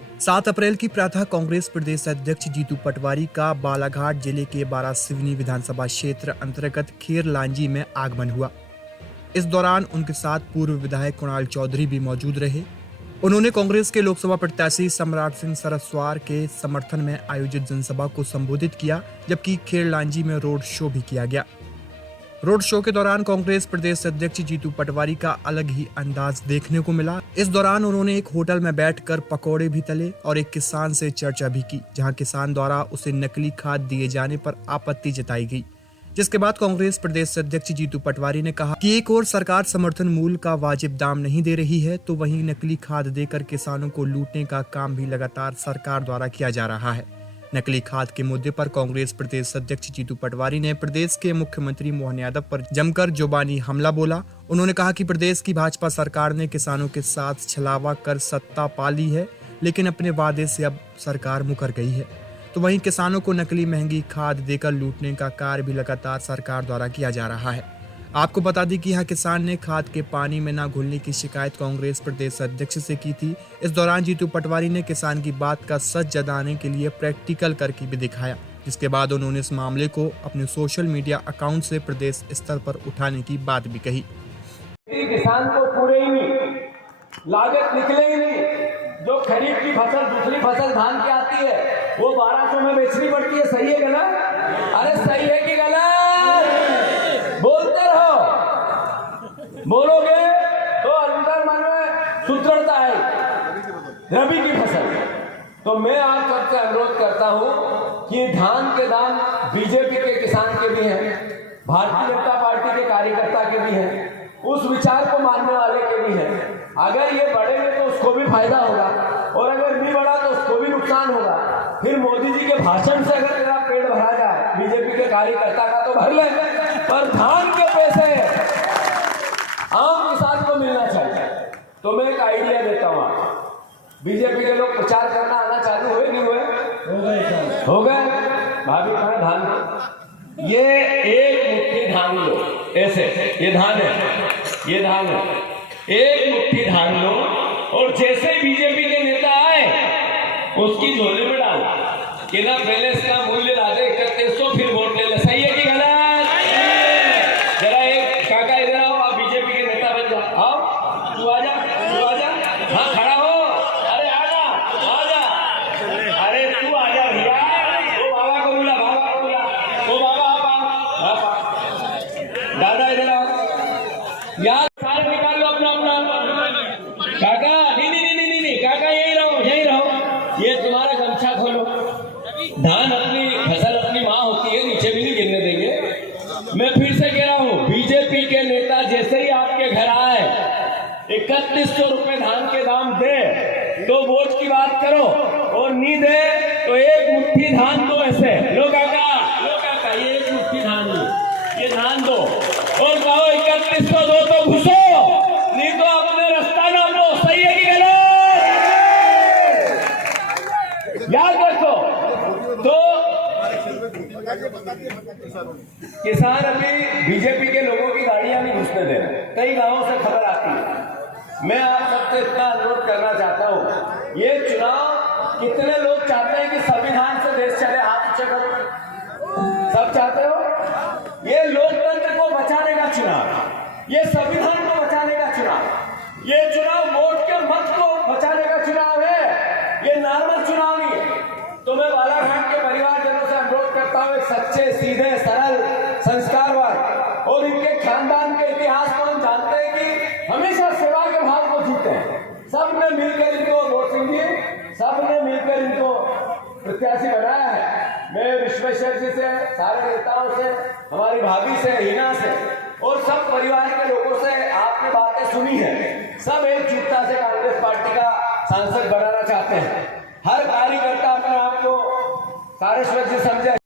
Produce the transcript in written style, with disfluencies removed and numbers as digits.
7 अप्रैल की प्रातः कांग्रेस प्रदेश अध्यक्ष जीतू पटवारी का बालाघाट जिले के बारासिवनी विधानसभा क्षेत्र अंतर्गत खेर लांजी में आगमन हुआ। इस दौरान उनके साथ पूर्व विधायक कुणाल चौधरी भी मौजूद रहे। उन्होंने कांग्रेस के लोकसभा प्रत्याशी सम्राट सिंह सरस्वार के समर्थन में आयोजित जनसभा को संबोधित किया, जबकि खेर लांजी में रोड शो भी किया गया। रोड शो के दौरान कांग्रेस प्रदेश अध्यक्ष जीतू पटवारी का अलग ही अंदाज देखने को मिला। इस दौरान उन्होंने एक होटल में बैठकर पकौड़े भी तले और एक किसान से चर्चा भी की, जहां किसान द्वारा उसे नकली खाद दिए जाने पर आपत्ति जताई गई। जिसके बाद कांग्रेस प्रदेश अध्यक्ष जीतू पटवारी ने कहा कि एक और सरकार समर्थन मूल्य का वाजिब दाम नहीं दे रही है, तो वहीं नकली खाद देकर किसानों को लूटने का काम भी लगातार सरकार द्वारा किया जा रहा है। नकली खाद के मुद्दे पर कांग्रेस प्रदेश अध्यक्ष जीतू पटवारी ने प्रदेश के मुख्यमंत्री मोहन यादव पर जमकर जुबानी हमला बोला। उन्होंने कहा कि प्रदेश की भाजपा सरकार ने किसानों के साथ छलावा कर सत्ता पा ली है, लेकिन अपने वादे से अब सरकार मुकर गई है। तो वहीं किसानों को नकली महंगी खाद देकर लूटने का कार्य भी लगातार सरकार द्वारा किया जा रहा है। आपको बता दें कि यहाँ किसान ने खाद के पानी में ना घुलने की शिकायत कांग्रेस प्रदेश अध्यक्ष से की थी। इस दौरान जीतू पटवारी ने किसान की बात का सच जताने के लिए प्रैक्टिकल करके भी दिखाया, जिसके बाद उन्होंने इस मामले को अपने सोशल मीडिया अकाउंट से प्रदेश स्तर पर उठाने की बात भी कही। किसान को पूरे ही नहीं, लागत निकले ही नहीं। जो खरीफ की फसल, दूसरी फसल धान की आती है, वो 1200 में बेचनी पड़ती है। सही है गलत? अरे सही है कि गलत? बोलते रहो, बोलोगे तो अंदर मन में सुदृढ़ता है। रबी की फसल तो मैं आप सबसे अनुरोध करता हूं कि धान के दाम बीजेपी के किसान के भी हैं, भारतीय जनता पार्टी के कार्यकर्ता के भी हैं, उस विचार को मानने वाले के भी हैं। अगर ये बढ़ेंगे तो उसको भी फायदा होगा, और अगर नहीं बढ़ा तो उसको भी नुकसान होगा। फिर मोदी जी के भाषण से अगर मेरा पेट भरा जाए बीजेपी के कार्यकर्ता का तो भर ले, पर धान के पैसे आम किसान को मिलना चाहिए। तो मैं एक आइडिया देता हूँ, बीजेपी के लोग प्रचार करना आना चालू हुए नहीं हुए? हो गए। भाभी कहाँ धान? ये एक मुट्ठी धान लो, ऐसे ये धान है, ये धान है, एक मुट्ठी धान लो और जैसे बीजेपी के नेता आए उसकी झोली में डाल कि ना पहले इसका मूल्य ला दे 3100, फिर वोट ले ले। सही है कि गलत? जरा एक काका इधर आओ, आप बीजेपी के नेता बन जाओ। आओ, तू आजा, तू आजा। हाँ खड़ा हो, अरे आजा, आजा, अरे तू आजा भैया। वो बाबा को बुला, बाबा को बुला, वो बाबा आप दादा इधर आओ। यार सारे निकाल लो अपना अपना। काका नहीं, काका यही रहो, ये तुम्हारा गमछा खोलो। धान अपनी फसल अपनी माँ होती है, नीचे भी नहीं गिरने देंगे। मैं फिर से कह रहा हूँ, बीजेपी के नेता जैसे ही आपके घर आए 3100 रुपए धान के दाम दे तो वोट की बात करो, और नहीं दे तो एक मुट्ठी धान दो। ऐसे लो काका, ये एक मुट्ठी धान दो, ये धान दो और कहो 3100 दो तो घुसो, नहीं तो अपने रास्ता ना लो। सही है कि गलत? याद रखो। तो किसान अभी बीजेपी के लोगों की गाड़ियां नहीं घुसने दे रहे, कई गांवों से खबर आती है। मैं आप सबसे इतना अनुरोध करना चाहता हूं, ये चुनाव कितने लोग चाहते हैं कि संविधान से देश चले? हाथ ऊंचे करो। सब चाहते हो? ये लोकतंत्र को बचाने का चुनाव, ये संविधान को बचाने का चुनाव, ये चुनाव वोट के मत को बचाने का चुनाव है, ये नॉर्मल चुनाव नहीं है। तो मैं बालाघाट के परिवारजनों से अनुरोध करता हूँ, सच्चे, सीधे, सरल, संस्कारवान और इनके खानदान के इतिहास को हम जानते हैं कि हमेशा सेवा के भाव को जीते हैं। सबने मिलकर इनको वोट दिए, सबने मिलकर इनको प्रत्याशी बनाया है। मैं विश्वेश्वर जी से, सारे नेताओं से, हमारी भाभी से, हिना से और सब परिवार के लोगों से आपने बातें सुनी है। सब एकजुटता से कांग्रेस पार्टी का सांसद बनाना चाहते हैं। हर कार्यकर्ता अपने आप को सारेश्वर जी समझे,